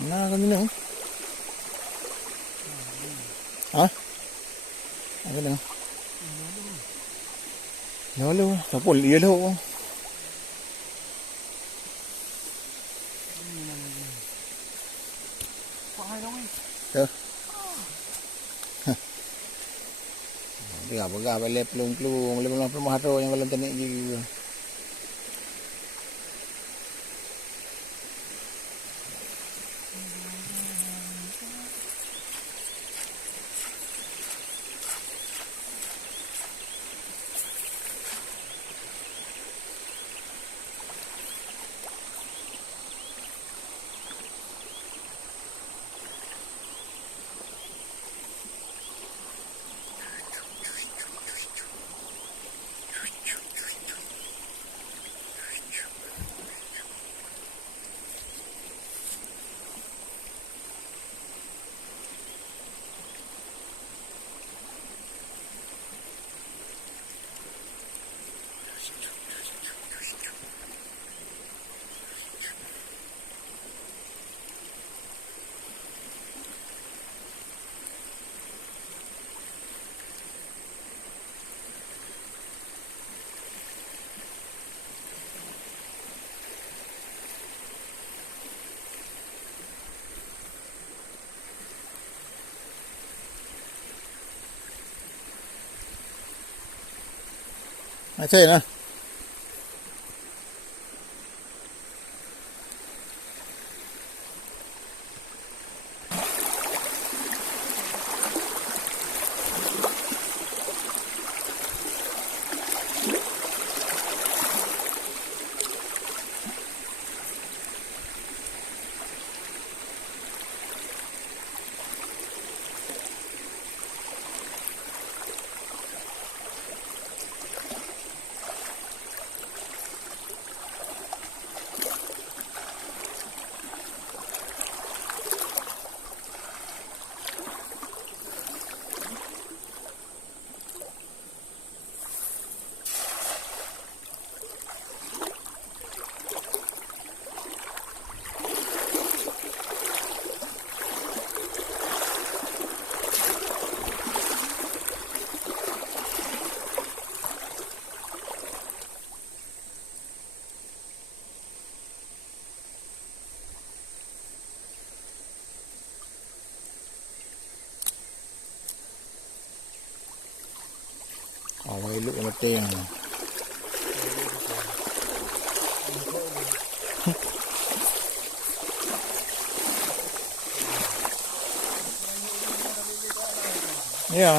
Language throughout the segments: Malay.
Nah, kan ni. Hah? Apa ni? Lalu, tak boleh dia lu. Tuh. Dia apa balik pelung-pelung, pelung-pelung maharo yang kalau tenik je. Macam mana? Awal elok yang penting. Ya.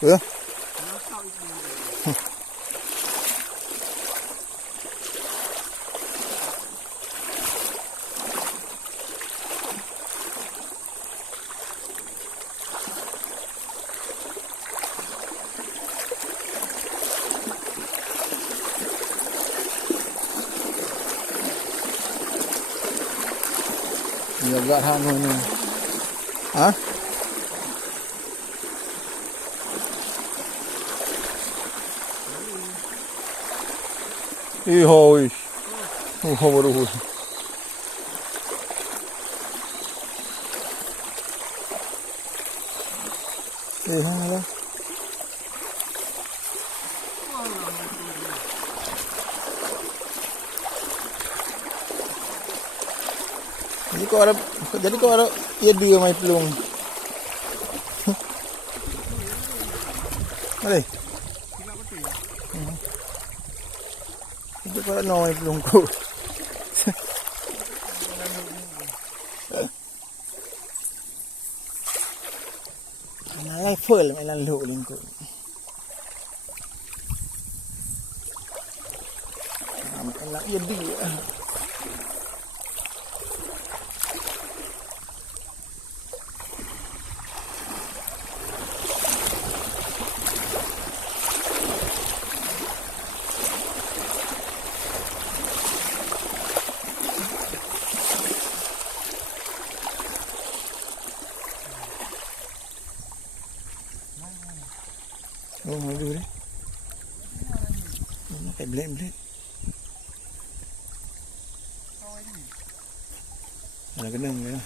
Apa? Ini agak hang ni. Ha? Ihoi. Baru. Hang. Jadi kau ada ia dia mai pelung. Mari. Itu kau ada mai pelung kau. Malai full mai lalu lingku. Nak ia dia. Oh, ada ni. Mana kayak blend. Ada kenang ke?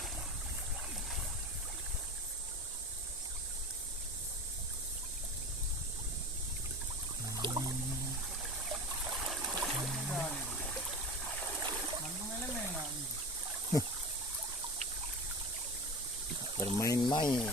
Bermain-main.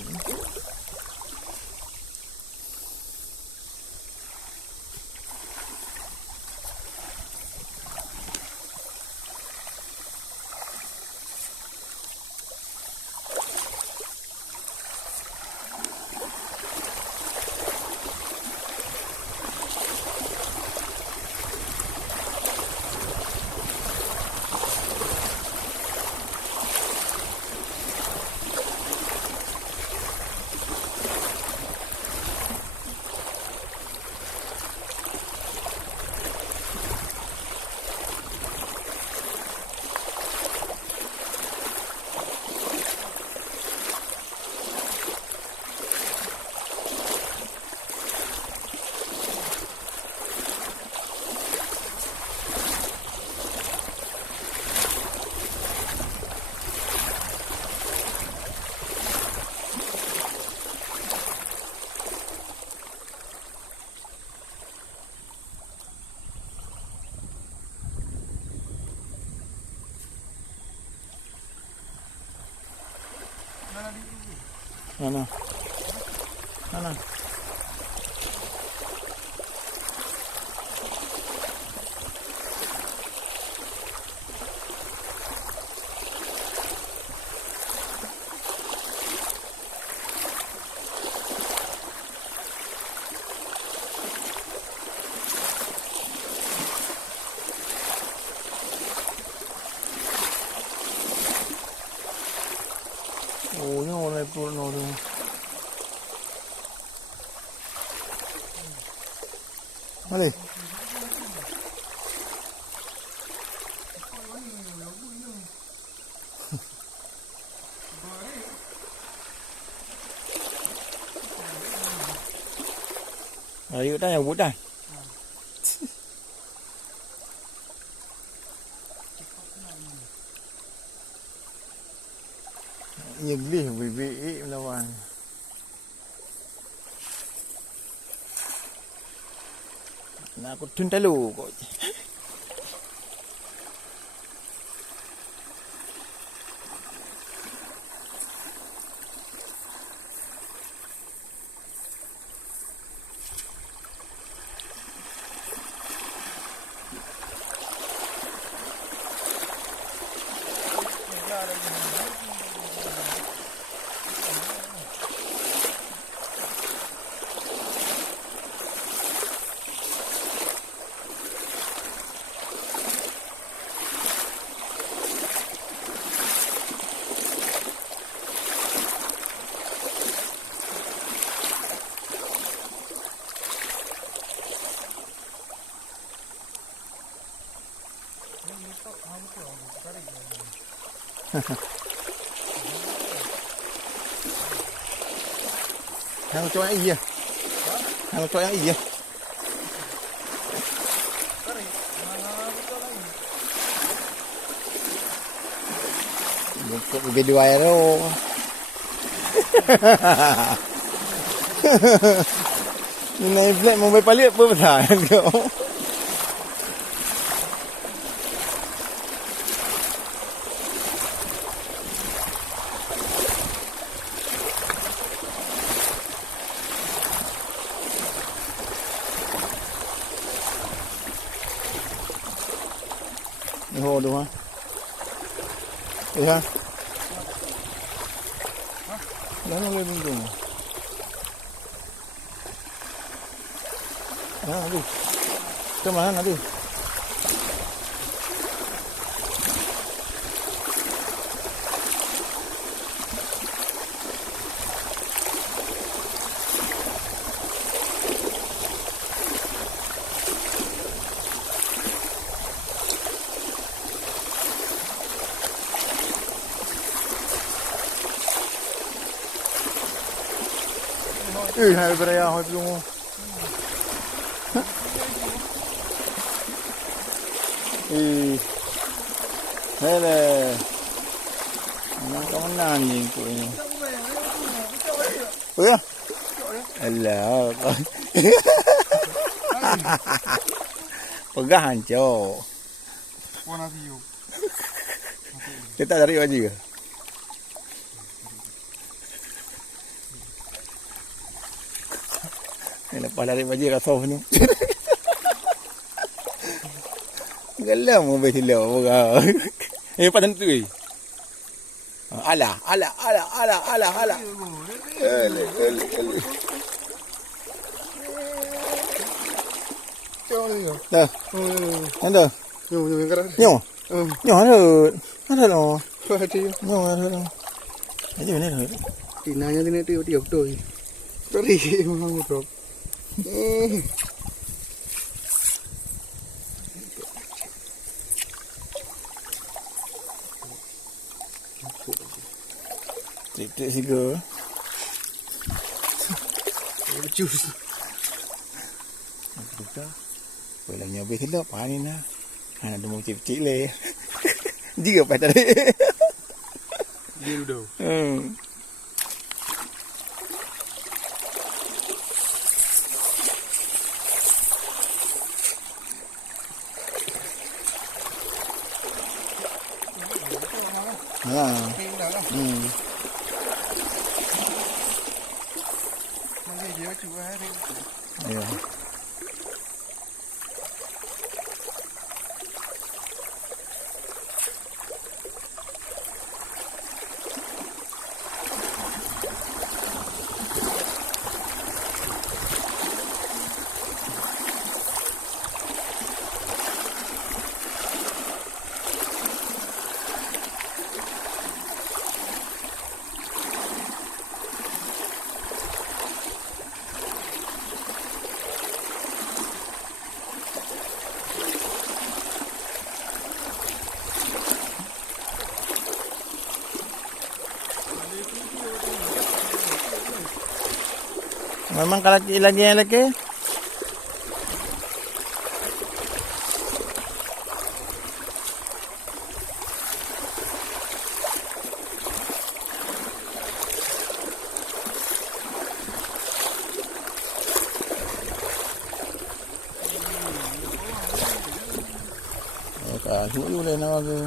Mana? Oh, ni orang pun orang. Mari. Ayo dah yang buat dah. Yang lih bibik melawan. Nak aku tun telu kok. Hang cok yang iya. Hang cok yang iya. Buku video aero. Ni naik black mau balik apa besar kau. Ni hồ đúng không? Đi ha. Đó nó lên bên đường. Đó nó đi. Cho mà nó đi. Hai beraya hai pelungu. Hele. Nak mana anjing tu ini? Oh ya. Alah. Pegah hancur. Warna biru. Kita dari aja ke? Lepas dari baju rasau ni. Galam mau berhilau orang. Padan tu. Alah. Ele. Dah. Ada. Nyo. Ada loh. Ada. Jadi mana tu? Tinanya ni tiup tu. Sorry, memang betul. Trik-trik siga. Jus. Buka. Boleh nyobek hilap panin lah. Ada mau cip-cip le. Juga pada tadi. Dia dulu. Ya. Memang kalau lagi yang lagi. Okey, dulu le nak ke.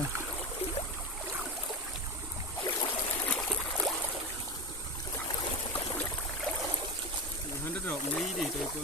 Ada tak? Ni dia tu.